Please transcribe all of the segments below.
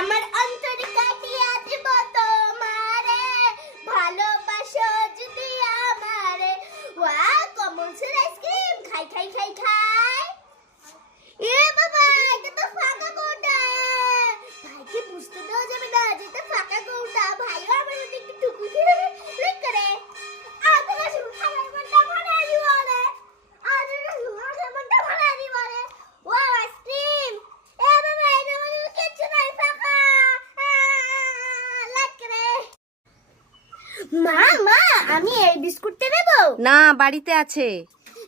আমার মা মা আমি এই বিস্কুটটা নেব। না বাড়িতে আছে।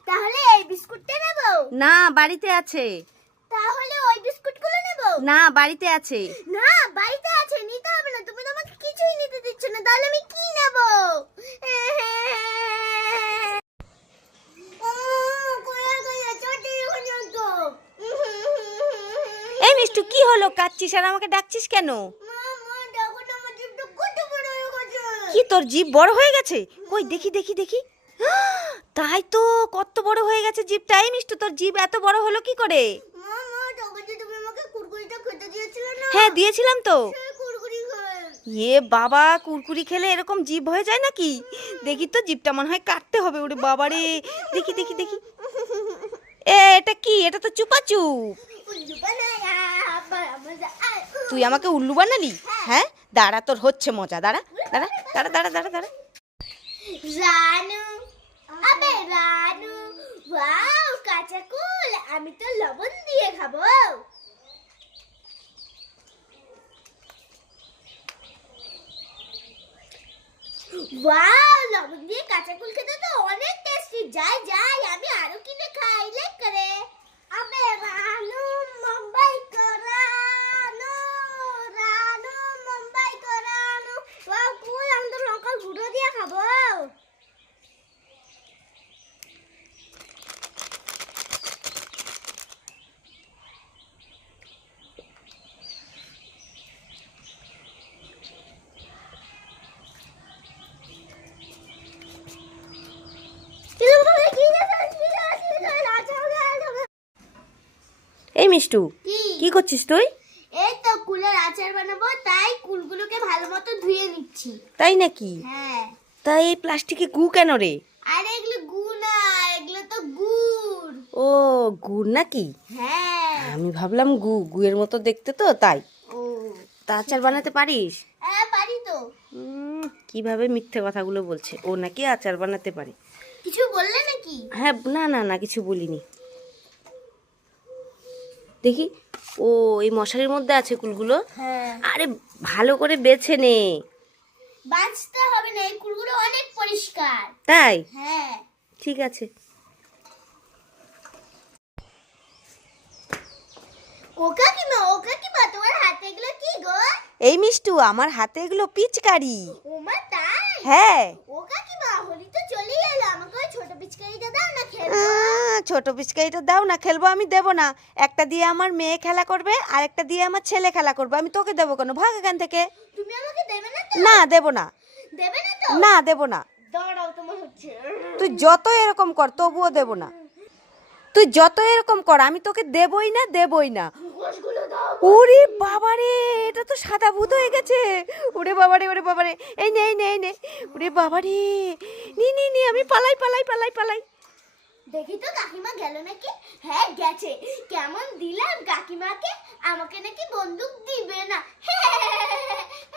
তাহলে এই বিস্কুটটা নেব। না বাড়িতে আছে। তাহলে ওই বিস্কুটগুলো নেব। না বাড়িতে আছে। না বাড়িতে আছে নিতে হবে না। তুমি তো আমাকে কিছুই নিতে দিচ্ছ না। তাহলে আমি কি নেব? এই মিষ্টু কি হলো? কাচ্ছিস আর আমাকে ডাকছিস কেন? কি তোর জিভ বড় হয়ে গেছে? কই দেখি দেখি দেখি। তাই তো কত বড় হয়ে গেছে জিভটা এই মিষ্টু তোর জিভ এত বড় হলো কি করে? হ্যাঁ দিয়েছিলাম তো। এ বাবা কুরকুরি খেলে এরকম জিভ হয়ে যায় নাকি? দেখি তো জিভটা মনে হয় কাটতে হবে ওরে বাবারে। দেখি দেখি দেখি। এ এটা কি? এটা তো চুপাচুপ। তুই আমাকে উল্লু বানালি? হ্যাঁ। দাঁড়া তোর হচ্ছে মজা। দাঁড়া দাঁড়া দাঁড়া দাঁড়া দাঁড়া দাঁড়া। রানু আবে রানু ওয়াও কাঁচা কুল আমি তো লবণ দিয়ে খাব। ওয়াও লবণ দিয়ে কাঁচা কুল খেতে তো অনেক টেস্টি যাই যাই আমি আরও কিনে খাই লাইক করে আবে রানু মুম্বাই করানো রানু মুম্বাই করানো ওয়াও কুল আমি তো লঙ্কা গুঁড়ো দিয়ে খাব এই মিষ্টু কি? করছিস তুই? এই তো কুলের আচার বানাবো তাই কুলগুলোকে ভালো মতো ধুয়ে নিচ্ছি। তাই নাকি? হ্যাঁ। তাই এই প্লাস্টিকে গু কেন রে? আর এগুলো গুড় না এগুলো তো গুড়। ও গুড় নাকি? হ্যাঁ। আমি ভাবলাম গু গুয়ের মতো দেখতে তো তাই। ও। তা আচার বানাতে পারিস? হ্যাঁ পারি তো। কীভাবে মিথ্যে কথাগুলো বলছে? ও নাকি আচার বানাতে পারে। কিছু বললে নাকি? হ্যাঁ না না না কিছু বলিনি। দেখি ও এই মশারির মধ্যে আছে কুলগুলো? হ্যাঁ। আরে ভালো করে বেছে নে। বাঁচতে হবে না এই কুলগুলো অনেক পরিষ্কার। তাই? হ্যাঁ। ঠিক আছে। এই মিষ্টু আমার হাতে এগুলো পিচকারি। হ্যাঁ। ও কাকিমা হোলি তো চলেই এলো আমাকে ছোট পিচকারিটা দাও না খেলব। আহ, দাও না খেলব আমি দেবো না। একটা দিয়ে আমার মেয়ে খেলা করবে আর একটা দিয়ে আমার ছেলে খেলা করবে। আমি তোকে দেবো কেন? ভাগ এখান থেকে। না দেবো না। না দেবো না। তুই যত এরকম কর তবুও দেবো না। তুই যত এরকম কর আমি তোকে দেবই না দেবই না। ওরে বাবারে এটা তো সাদা ভূত হয়ে গেছে। ওরে বাবারে ওরে বাবারে। এই নে এই নে এই নে। ওরে বাবারে নি নি নি, আমি পালাই পালাই পালাই পালাই। দেখি তো কাকিমা গেল নাকি? হ্যাঁ গেছে। কেমন দিলাম কাকিমাকে? আমাকে নাকি বন্দুক দিবে না।